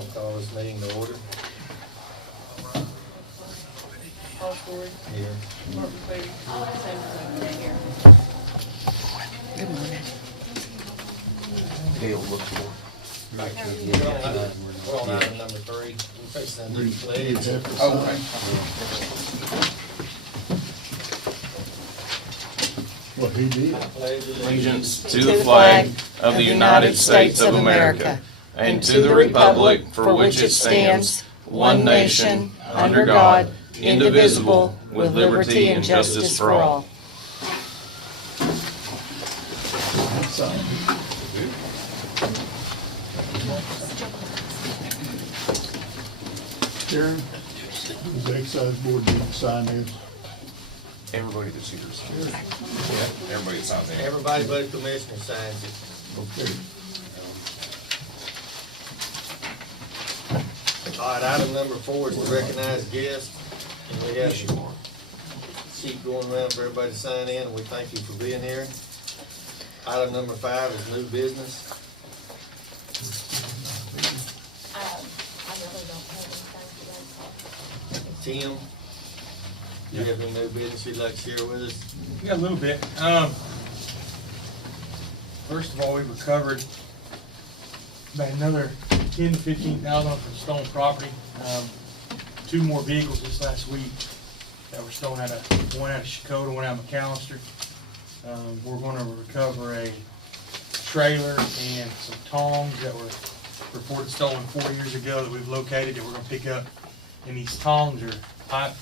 I'll call this meeting to order. Paul Story, Here. Martin Cleary, Sam is here. Good morning. Dale, look for. We're on item number 3. We fixed that new pledge. Okay. What he did. Allegiance to the flag of the United States of America and to the republic for which it stands, one nation, under God, indivisible, with liberty and justice for all. Karen, does the excise board need to sign this? Everybody that's here is here. Yeah, everybody that's out there. Everybody but the commissioner signs it. Okay. All right, item number 4 is to recognize guests. And we have a sheet going around for everybody to sign in, and we thank you for being here. Item number 5 is new business. I really don't have anything today. Tim, do you have any new business you'd like to share with us? Yeah, a little bit. First of all, we recovered about another $10,000 to $15,000 from stolen property. 2 more vehicles this last week that were stolen one out of Shakota, one out of McAllister. We're going to recover a trailer and some tongs that were reported stolen 4 years ago that we've located that we're going to pick up. And these tongs are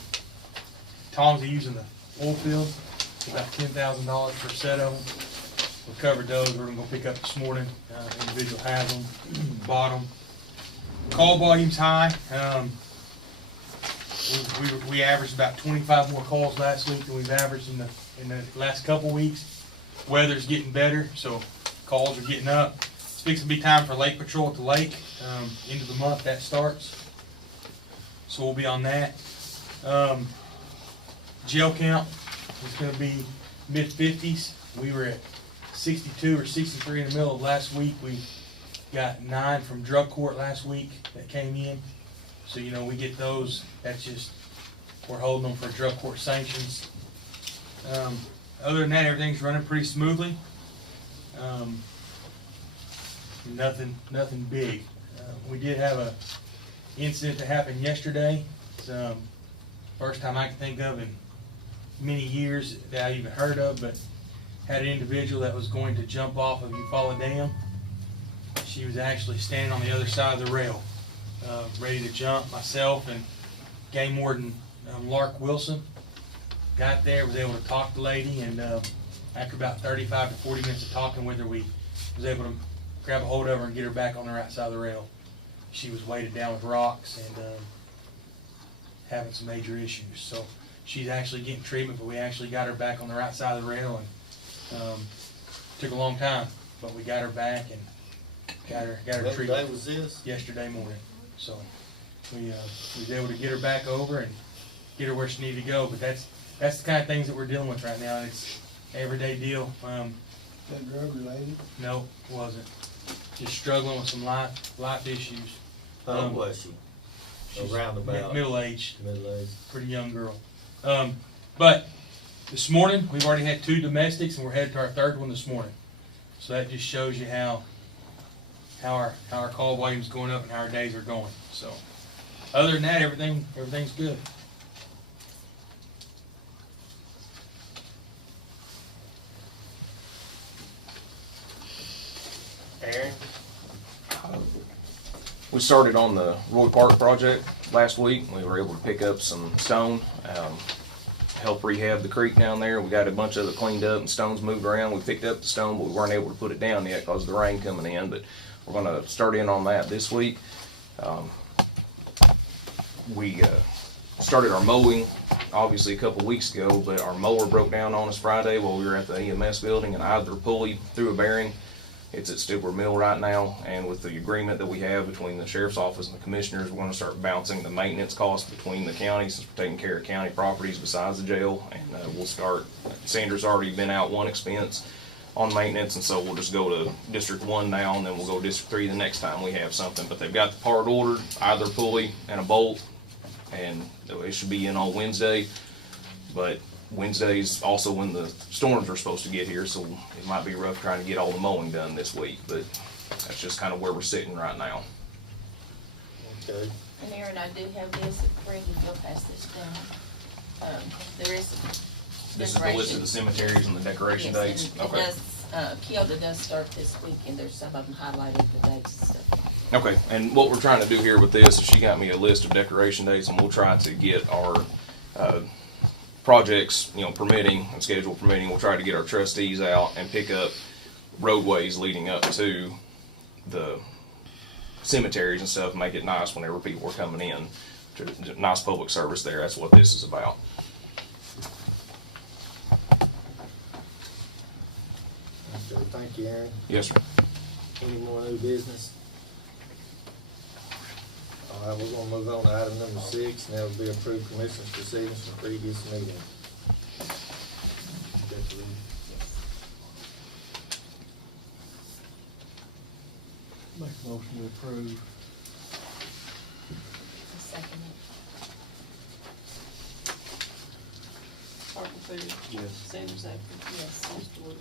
tongs they use in the oil field. It's about $10,000 per set of them. We covered those. We're going to go pick up this morning. Individual has them, bought them. Call volume's high. We averaged about 25 more calls last week than we've averaged in the last couple weeks. Weather's getting better, so calls are getting up. It's fixing to be time for lake patrol at the lake. End of the month that starts, so we'll be on that. Jail count is going to be mid-50s. We were at 62 or 63 in the middle of last week. We got 9 from drug court last week that came in. So, you know, we get those. That's just, we're holding them for drug court sanctions. Other than that, everything's running pretty smoothly. Nothing big. We did have a incident that happened yesterday. It's first time I can think of in many years that I even heard of, but had an individual that was going to jump off of Eufaula Dam. She was actually standing on the other side of the rail, ready to jump. Myself and Game Warden Lark Wilson got there, was able to talk to the lady, and after about 35 to 40 minutes of talking with her, we was able to grab a hold of her and get her back on the right side of the rail. She was weighted down with rocks and having some major issues. So she's actually getting treatment, but we actually got her back on the right side of the rail, and took a long time, but we got her back and got her What treated. day was this? Yesterday morning. So we was able to get her back over and get her where she needed to go. But that's the kind of things that we're dealing with right now. And it's an everyday deal. That drug related? No, it wasn't. Just struggling with some life issues. How old was she? She's Around about. middle-aged, Middle-aged. pretty young girl. But this morning we've already had 2 domestics, and we're headed to our 3rd one this morning. So that just shows you how our call volume's going up and how our days are going. So other than that, everything's good. Aaron? We started on the Roy Park project last week. We were able to pick up some stone, help rehab the creek down there. We got a bunch of it cleaned up and stones moved around. We picked up the stone, but we weren't able to put it down yet because of the rain coming in. But we're going to start in on that this week. We started our mowing obviously a couple weeks ago, but our mower broke down on us Friday while we were at the EMS building, and either pulley threw a bearing. It's at Stigler Mill right now, and with the agreement that we have between the sheriff's office and the commissioners, we're going to start bouncing the maintenance costs between the counties since we're taking care of county properties besides the jail, and we'll start. Sandra's already been out one expense on maintenance, and so we'll just go to District 1 now, and then we'll go to District 3 the next time we have something. But they've got the part ordered, either pulley and a bolt, and it should be in on Wednesday. But Wednesday's also when the storms are supposed to get here, so it might be rough trying to get all the mowing done this week, but that's just kind of where we're sitting right now. Okay. And Aaron, I do have this, Greg, if you'll pass this down. There is This is the list of the cemeteries and the decoration dates? Yes, and it does, Kyoto does start this week, and there's some of them highlighted, the dates and stuff. Okay, and what we're trying to do here with this is she got me a list of decoration dates, and we'll try to get our projects, permitting and schedule permitting. We'll try to get our trustees out and pick up roadways leading up to the cemeteries and stuff, make it nice whenever people are coming in. Nice public service there. That's what this is about. Okay, thank you, Aaron. Yes, sir. Any more new business? All right, we're gonna move on to item number 6, and that will be approved commissioners' proceedings from previous meeting. Got to read. Make a motion to approve. Second it. Parker Food. Yes. Sanders Actor. Yes. Stewart.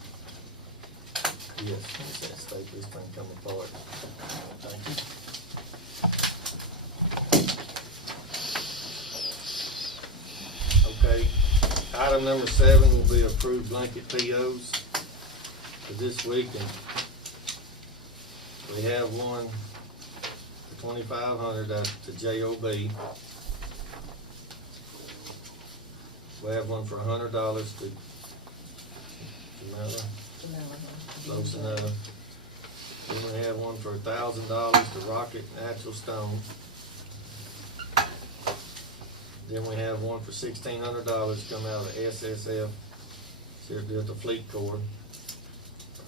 Yes, let's that state this thing come apart. Thank you. Okay, item number 7 will be approved blanket POs for this week, and we have one for $2,500 out to JOB. We have one for $100 to Losanetta. Then we have one for $1,000 to Rocket Natural Stone. Then we have one for $1,600 come out of SSF, Sierra Delta Fleet Corps.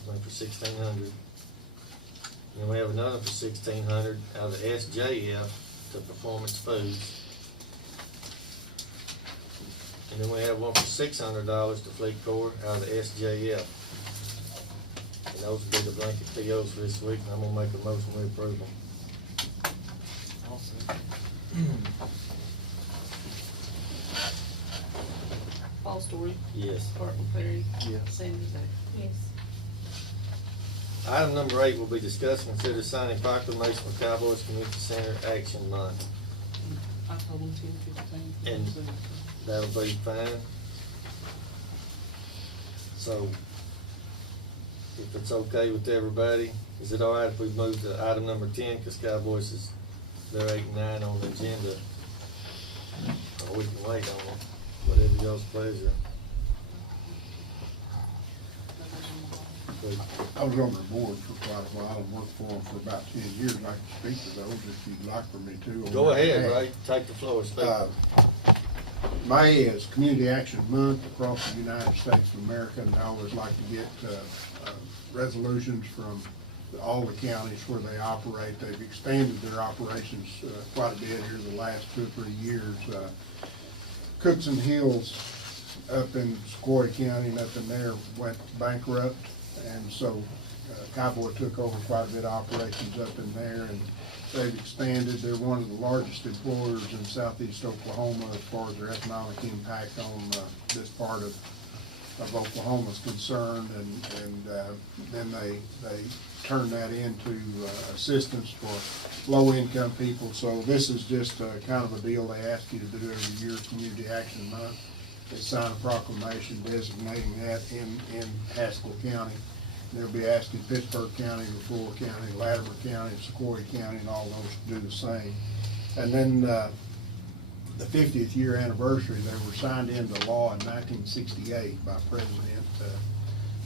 One for $1,600. Then we have another for $1,600 out of SJF to Performance Foods. And then we have one for $600 to Fleet Corps out of the SJF. And those will be the blanket POs for this week, and I'm gonna make a motion to approve them. Paul Story. Yes. Parker Perry. Yes. Sanders Actor. Yes. Item number 8 will be discussed and consider signing proclamation for Cowboys Community Center Action Month. I told him 10, 15. And that'll be fine. So, if it's okay with everybody, is it all right if we move to item number 10, because Cowboys is, they're 8 and 9 on the agenda? Or we can wait on them, whatever y'all's pleasure. But I was on the board for quite a while and worked for them for about 10 years. I can speak to those if you'd like for me to. go ahead, Ray, take the floor, speak. May is Community Action Month across the United States of America, and I always like to get resolutions from all the counties where they operate. They've expanded their operations quite a bit here the last 2 or 3 years. Cookson Hills up in Sequoia County, nothing there, went bankrupt, and so Cowboy took over quite a bit of operations up in there, and they've expanded. They're one of the largest employers in southeast Oklahoma as far as their economic impact on this part of Oklahoma is concerned, and then they turn that into assistance for low-income people. So this is just kind of a deal they ask you to do every year, Community Action Month. They sign a proclamation designating that in Haskell County. They'll be asking Pittsburgh County, Leflore County, Latimer County, Sequoia County, and all those to do the same. And then the 50th year anniversary, they were signed into law in 1968 by President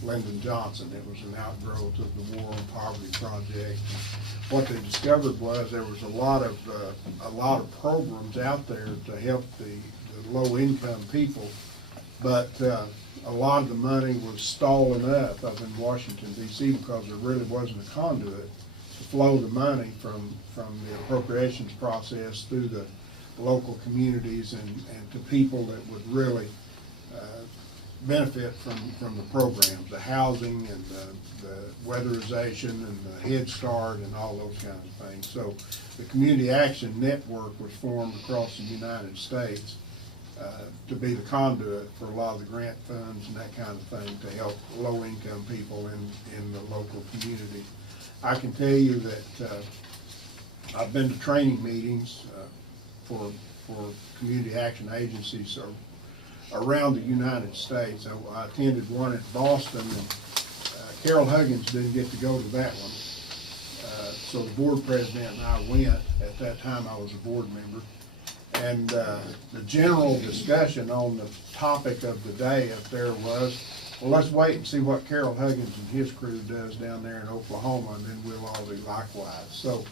Lyndon Johnson. It was an outgrowth of the War on Poverty Project. And what they discovered was there was a lot of programs out there to help the low-income people, but a lot of the money was stalling up in Washington, D.C. because there really wasn't a conduit to flow the money from the appropriations process through the local communities and to people that would really benefit from the programs, the housing and the weatherization and the Head Start and all those kinds of things. So the Community Action Network was formed across the United States to be the conduit for a lot of the grant funds and that kind of thing to help low-income people in the local community. I can tell you that I've been to training meetings for community action agencies around the United States. I attended one at Boston, and Carol Huggins didn't get to go to that one. So the board president and I went. At that time, I was a board member. And the general discussion on the topic of the day up there was, well, let's wait and see what Carol Huggins and his crew does down there in Oklahoma, and then we'll all do likewise. So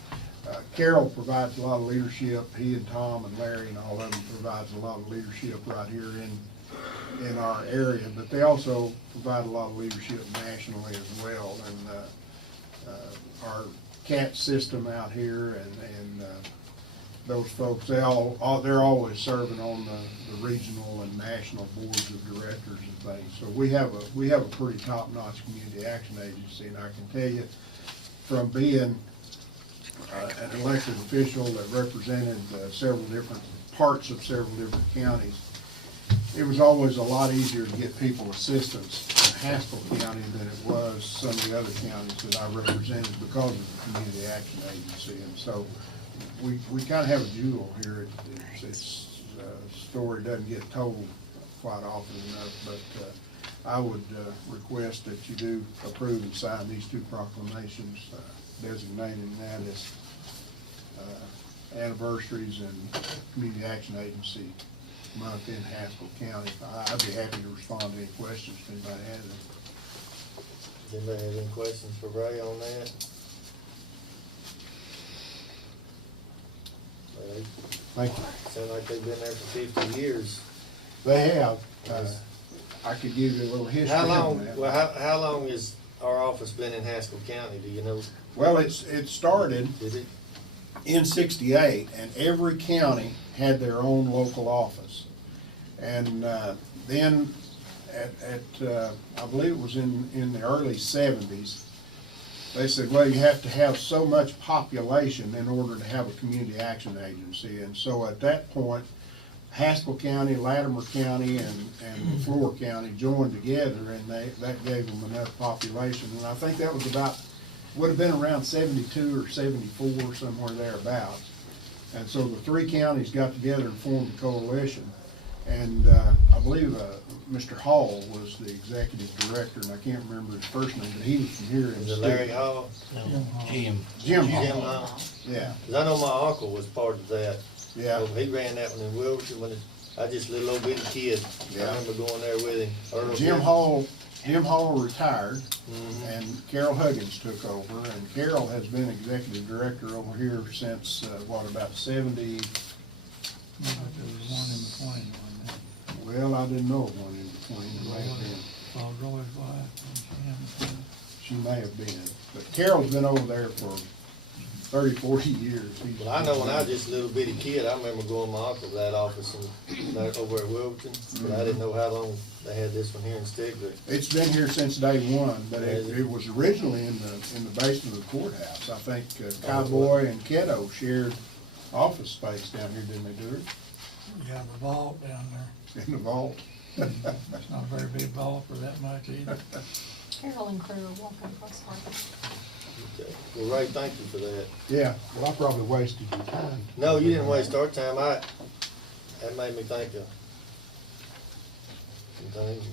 Carol provides a lot of leadership. He and Tom and Larry and all of them provides a lot of leadership right here in our area, but they also provide a lot of leadership nationally as well. And our CAT system out here and those folks, they're always serving on the regional and national boards of directors and things. So we have a pretty top-notch community action agency, and I can tell you from being an elected official that represented several different parts of several different counties, it was always a lot easier to get people assistance in Haskell County than it was some of the other counties that I represented because of the Community Action Agency. And so we kind of have a jewel here. Its story doesn't get told quite often enough, but I would request that you do approve and sign these two proclamations designating that as anniversaries and Community Action Agency month in Haskell County. I'd be happy to respond to any questions if anybody has them. Does anybody have any questions for Ray on that? Ray? Thank you. Sound like they've been there for 50 years. They have. I could give you a little history How long, on that. well, how long has our office been in Haskell County, do you know? Well, it started Did it? in '68, and every county had their own local office. And then I believe it was in the early '70s, they said, well, you have to have so much population in order to have a community action agency. And so at that point, Haskell County, Latimer County, and LaFleur County joined together, and that gave them enough population. And I think that was would have been around 72 or 74, somewhere thereabouts. And so the three counties got together and formed a coalition. And I believe Mr. Hall was the executive director, and I can't remember his first name, but he was from here in Is it Larry Stigler. Hall? Jim Jim Hall. Hall? Yeah, Cause I know my uncle was part of that. yeah. Well, he ran that one in Wilburton when I just a little old bitty kid. Yeah. I remember going there with him. Earl Jim Jim. Hall retired, Mhm. and Carol Huggins took over, and Carol has been executive director over here since, about 70? There was one in between, wasn't there? Well, I didn't know of one in between. It may have been. Well, Roy's wife, and She may have been, but Carol's been over there for 30, 40 years. Well, I know when I was just a little bitty kid, I remember going to my uncle's that office over at Wilburton, but I didn't know how long they had this one here in Stigler. It's been here since day one, but it was originally in the basement of the courthouse. I think Cowboy and Kiddo shared office space down here, didn't they, do it? you got the vault down there. In the vault. It's not a very big vault for that much either. Carol and crew are walking across the park. Okay. Well, Ray, thank you for that. Yeah, well, I probably wasted your time. No, you didn't waste our time. That made me think of some things.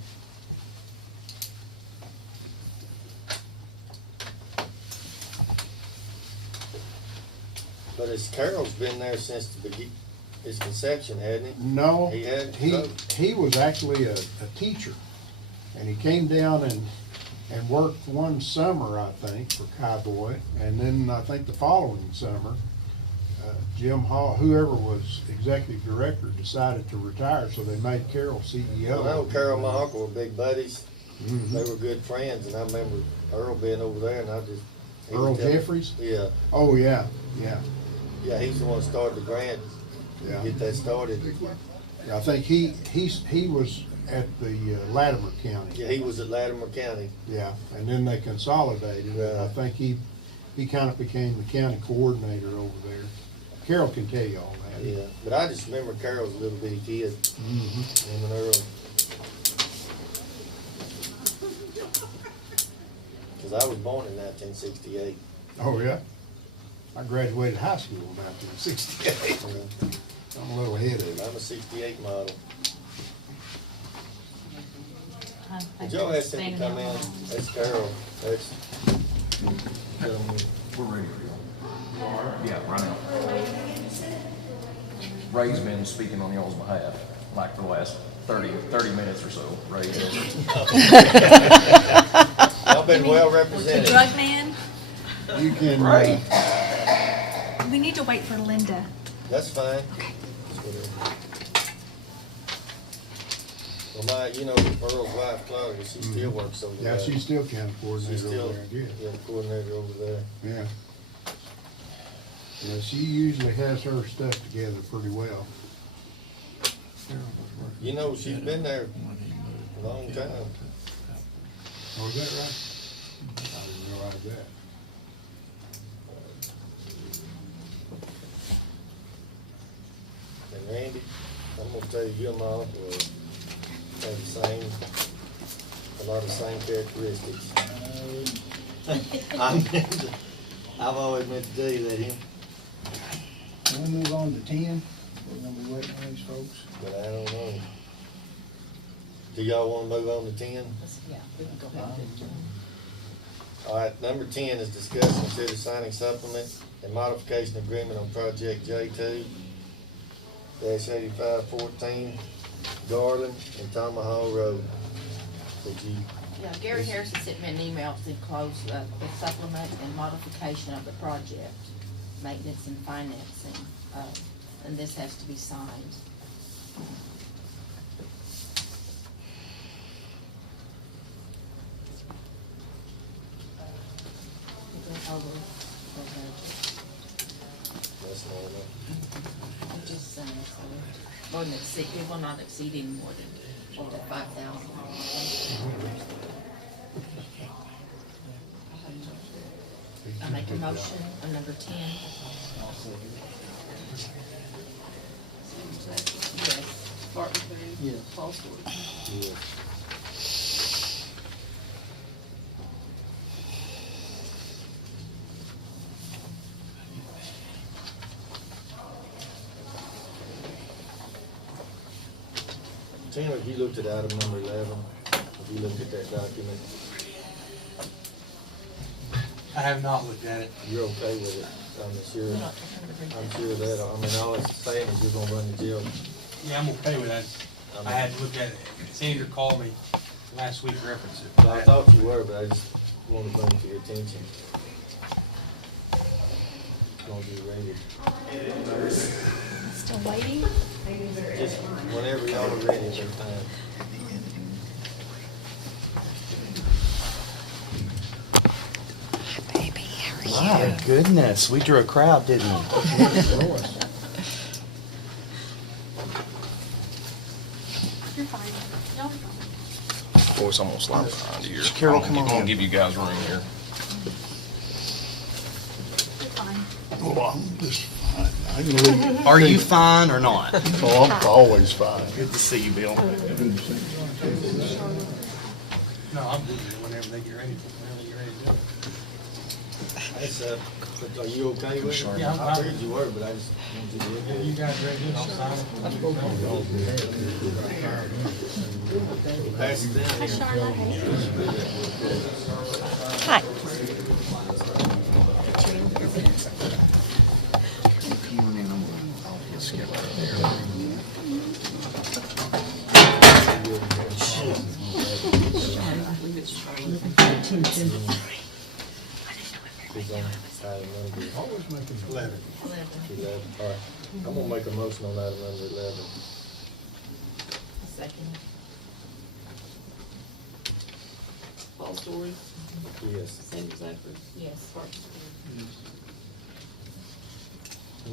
But Carol's been there since his conception, hadn't he? No, He had- he was actually a teacher, and he came down and worked one summer, I think, for Cowboy, and then I think the following summer, Jim Hall, whoever was executive director, decided to retire, so they made Carol CEO. I know Carol and my uncle were big buddies. Mhm. They were good friends, and I remember Earl being over there, and he Earl was telling- Jeffries? Yeah, Oh, yeah, yeah, yeah, he's the one that started the grant, yeah. get that started. Yeah, I think he was at the Latimer County. Yeah, he was at Latimer County. Yeah, and then they consolidated, and I Right. think he kind of became the county coordinator over there. Carol can tell you all that. Yeah, but I just remember Carol's a little bitty kid, Mhm. him and Earl. Cause I was born in 1968. Oh, yeah? I graduated high school in 1968. I'm a little ahead of it. I'm a 68 model. I Did y'all ask him think to come in? That's Carol. That's. We're ready for you. Yeah, right now. Ray's been speaking on y'all's behalf, like for the last 30 minutes or so. Ray has. Y'all been well The represented. drug man? You can, Right. We need to wait for Linda. That's fine. Well, Earl's wife, Claudia, she still works over there. yeah, she's still county She's coordinator still, over there, I guess. yeah, coordinator over there. Yeah. Yeah, she usually has her stuff together pretty well. You know, she's been there a long time. Oh, is that right? I didn't realize that. And Randy, I'm gonna tell you, your mom will have the same, a lot of the same characteristics. I've always meant to tell you that, him, Can we move on to 10? We're gonna be waiting on these folks. but I don't know. Do y'all wanna move on to 10? Yeah, we can go ahead and do it. All right, number 10 is discuss and consider signing supplement and modification agreement on project J2-8514 Garland and Tomahawk Road. Did you, Yeah, Gary Harrison sent me an email to close the supplement and modification of the project, maintenance and financing, and this has to be signed. that's normal. I'm just saying, so, more than exceed, it will not exceed any more than 5,000. I make a motion on number 10. Yes. Barton Yes. Paul Stewart. Yeah. Tim, have you looked at item number 11? Have you looked at that document? I have not looked at it. You're okay with it? I'm sure, We're not talking about I'm that. sure that, all it's saying is you're gonna run the jail. Yeah, I'm okay with that. I had to look at it. Sandra called me last week, referenced it. I thought you were, but I just wanted to bring it to your attention. Gonna be ready. Still waiting? Just whenever y'all are ready, it's your time. My goodness, we drew a crowd, didn't we? You're fine. Y'all are fine. Boy, it's almost slide behind here. Carol, come I'm on. gonna give you guys room here. You're fine. Oh, I'm just fine. I can leave. Are you fine or not? Oh, I'm always fine. Good to see you, Bill. No, I'm good whenever they get ready, whenever they get ready to do it. It's, but are you okay with it? Yeah, I'm I fine. figured you were, but I just wanted you to look Yeah, at you it. guys ready to do it? I'll sign it. Pass it down Hi, here. Charlotte. Hi. Who's on item number Always making 11. 11? All right, I'm gonna make a motion on item number 11. Second. Paul Story, Yes. Sandra Zachary. Yes. Barton Stewart.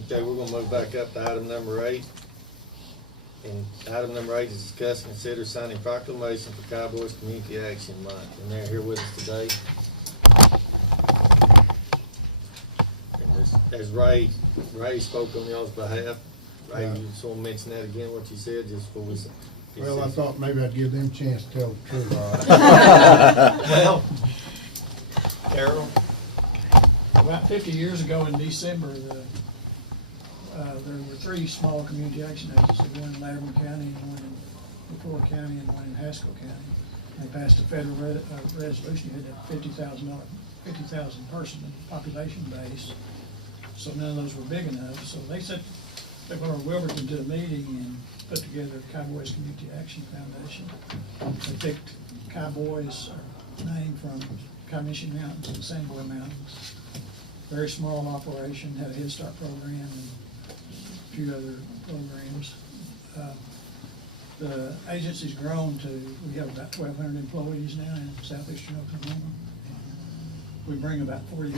Okay, we're gonna move back up to item number 8. And item number 8 is discuss and consider signing proclamation for Cowboys Community Action Month. And they're here with us today. And as Ray spoke on y'all's behalf. Ray, Yeah. you just want to mention that again, what you said, just before we. Well, I thought maybe I'd give them a chance to tell the truth. Well, Carol? About 50 years ago in December, there were 3 small community action agencies, one in Latimer County, one in LaPorte County, and one in Haskell County. They passed a federal resolution, you had a 50,000 person population base, so none of those were big enough. So they brought Wilburton to a meeting and put together Cowboys Community Action Foundation. They picked Cowboys, name from Comanche Mountains and Sandboy Mountains. Very small operation, had a Head Start program and a few other programs. The agency's grown to, we have about 1,200 employees now in southeastern Oklahoma. We bring about $40+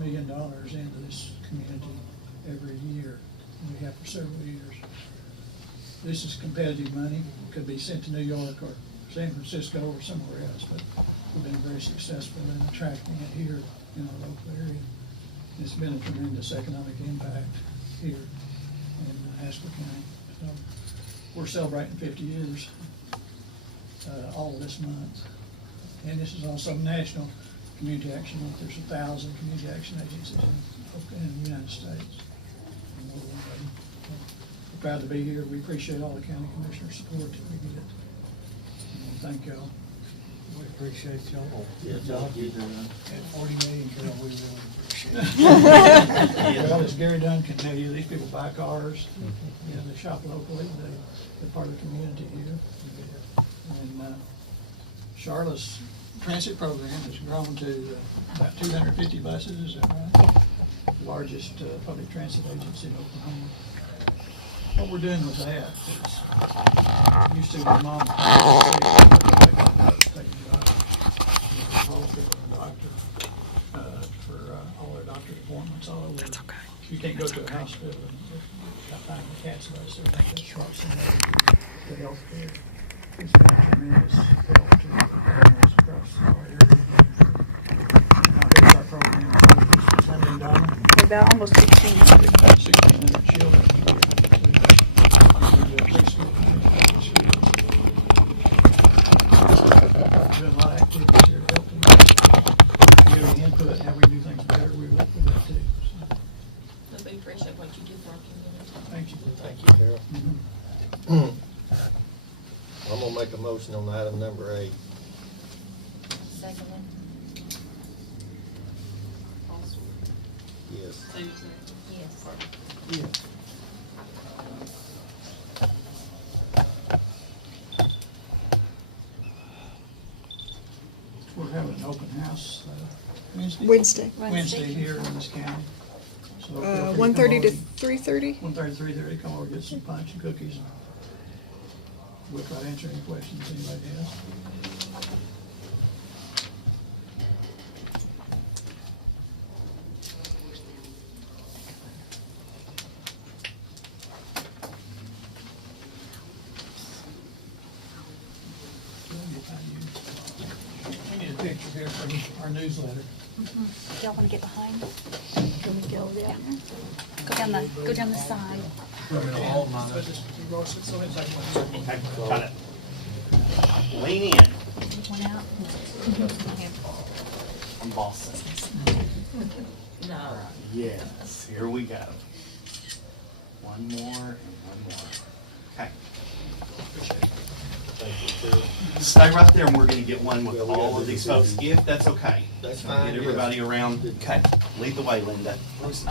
million into this community every year, and we have for several years. This is competitive money, could be sent to New York or San Francisco or somewhere else, but we've been very successful in attracting it here in our local area. It's been a tremendous economic impact here in Haskell County. So we're celebrating 50 years all this month. And this is also National Community Action Month. There's 1,000 community action agencies in the United States. And we're one of them. We're proud to be here. We appreciate all the county commissioners' support that we get. And thank y'all. We appreciate y'all. Yeah, John, you do. At 40 million, Carol, we really appreciate it. Well, as Gary Dunn can tell you, these people buy cars, you know, they shop locally, they're part of the community here. And Charlotte's transit program has grown to about 250 buses, is that right? Largest public transit agency in Oklahoma. What we're doing with that is, used to my mom taking doctor for all their doctor appointments all over. That's okay. You can't go to a hospital and find the cat's bus or anything. That's the health care. It's been a tremendous help to families across our area. And our Head Start program is $1 million. About almost 1,600. 1,600 children. Doing a lot of activities here to help them. Giving input, how we do things better, we work with that too. So, We appreciate what you do for our community. thank you. Thank you, Carol. Mhm. I'm gonna make a motion on item number 8. Second one? Yes. Yes. Yeah. We're having an open house Wednesday here in this county. So feel free to 1:30 to come 3:30. 1:30 to 3:30, come over, get some punch and cookies. And we'll try to answer any questions anybody has. We need a picture here for our newsletter. Y'all want to get behind? Can we go down there? Go down the side. Got it. Lean in. One out. I'm bossing. No. Yes, here we go. One more and one more. Okay. Thank you, Carol. Stay right there and we're gonna get one with Well, we all gotta of do these this. folks, if that's okay. That's Can I fine, Get everybody yes. around. Okay, lead the way, Linda. Won't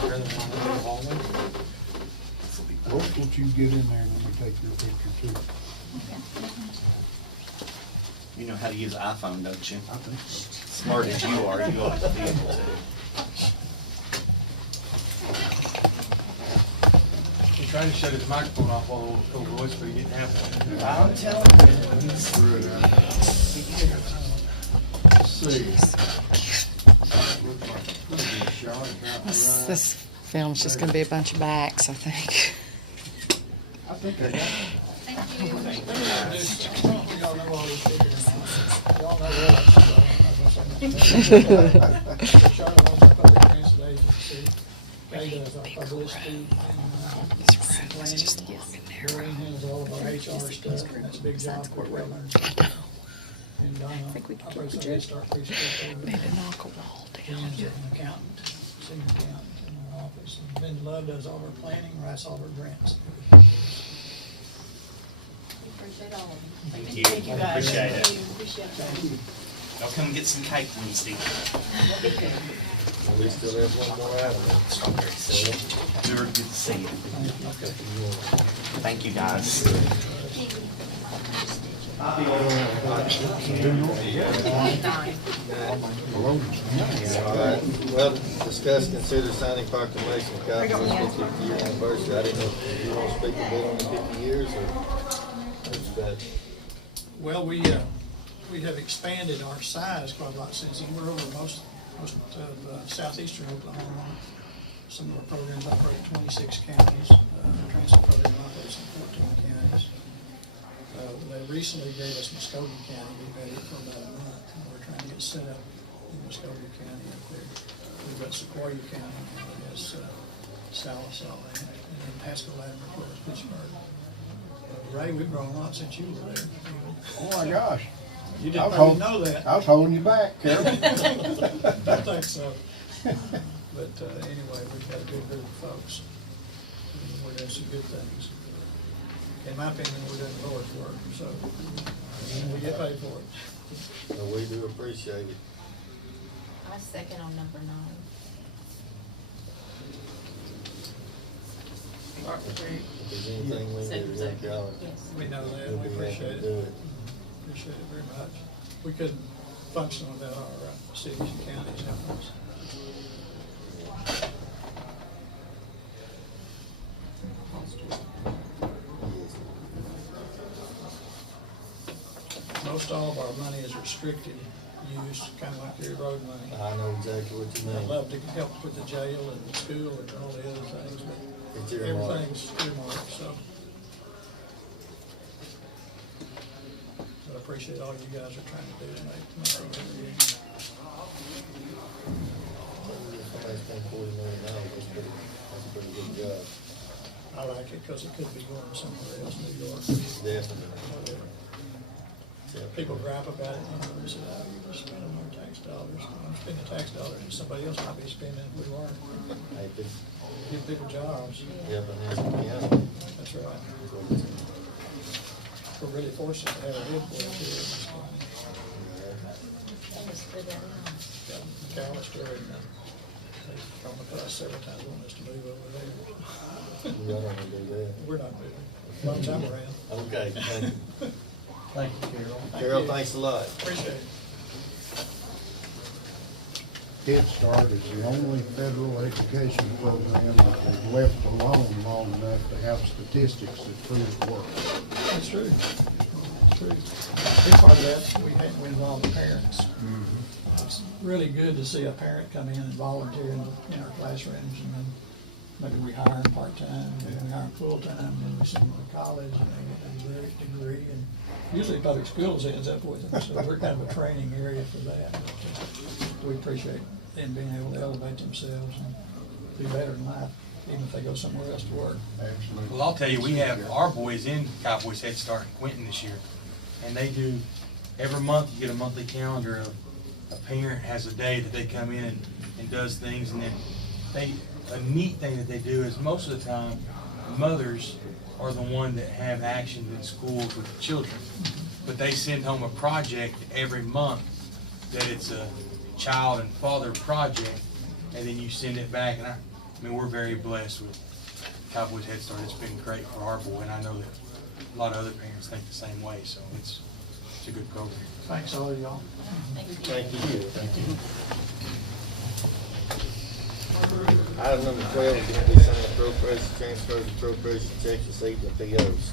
you get in there and let me take your picture too? You know how to use an iPhone, don't you? I think so. Smart as you are, you ought to be able to. He tried to shut his microphone off while he was voice, but he didn't have one. I'm telling you. Screw it up. Let's see. Looks like a pretty good shot. Got it right. This film's just gonna be a bunch of backs, I think. I think Y'all know all these people now. Y'all know us, so I'm not gonna say nothing. Charlie runs our public transit agency. Kay does our publicity and planning. Doreen handles all of our HR stuff, and that's a big job for Wetland. And Donna, operates our Head Start preschool. Maybe knock a wall down. Dan's an accountant, senior accountant in our office. And Ben Love does all our planning, writes all our grants. Appreciate all of them. Thank you. Thank you, guys. Appreciate it. Appreciate it. Y'all come get some cake Wednesday. We still have one more item. We were good to see you. Thank you, guys. Alright, well, discuss, consider signing proclamation of Cowboys 50th year anniversary. I didn't know if you want to speak a bit on the 50 years or what's that? Well, we have expanded our size quite a lot since then. We're over most of southeastern Oklahoma. Some of our programs operate in 26 counties. The transit program operates in 14 counties. They recently gave us Muskogee County. We've had it for about a month, and we're trying to get set up in Muskogee County up there. We've got Sequoia County, and we have Salisaw, and then Haskell, Latimer, as well as Pittsburgh. Ray, we've grown a lot since you were there. Oh my gosh. You didn't probably know that. I was holding you back, Carol. I think so. But anyway, we've got a good group of folks. And we're doing some good things. In my opinion, we're doing the Lord's work, so we get paid for it. Well, we do appreciate it. I second on number 9. If there's anything we need to work out, Yes. We know that, we'll we be happy appreciate to do it. it. Appreciate it very much. We couldn't function without our cities and counties helping us. Most all of our money is restricted use, kind of like your road money. I know exactly what you I'd mean. love to help with the jail and the school and all the other things, but It's earmarked. everything's earmarked, so. But I appreciate all you guys are trying to do tonight. Somebody spent $40 million, that's a pretty good job. I like it because it could be going somewhere else, New York. Definitely. People gripe about it, they say, oh, you're just spending our tax dollars. I'm spending tax dollars that somebody else might be spending if we weren't. Hey, big, Give people jobs. yeah, but there's a piano. That's right. We're really fortunate to have a headquarters here in this county. Got McAllister and they've come across several times wanting us to move over there. We don't want to do that. We're not moving, as long as I'm around. Okay, thank you. Thank you, Carol. Carol, thanks a lot. Appreciate it. Head Start is the only federal education program that they've left alone long enough to have statistics that prove it works. That's true. That's true. Big part of that, we involve the parents. It's really good to see a parent come in and volunteer in our classrooms, and then maybe we hire them part-time, maybe we hire them full-time, then we send them to college, and they get a degree, and usually public schools ends up with them, so we're kind of a training area for that. But, we appreciate them being able to elevate themselves and do better in life, even if they go somewhere else to work. Absolutely. Well, I'll tell you, we have our boys in Cowboys Head Start in Quinton this year. And they do, every month, you get a monthly calendar of a parent has a day that they come in and does things. And then a neat thing that they do is most of the time, mothers are the one that have actions in schools with the children. But they send home a project every month that it's a child and father project, and then you send it back. And I mean, we're very blessed with Cowboys Head Start. It's been great for our boy, and I know that a lot of other parents think the same way, so it's a good program. Thanks, all of y'all. Thank you. Thank you. Thank you. Item number 12 is going to be signed appropriation, transfers, appropriation, checks, receipts, and POs.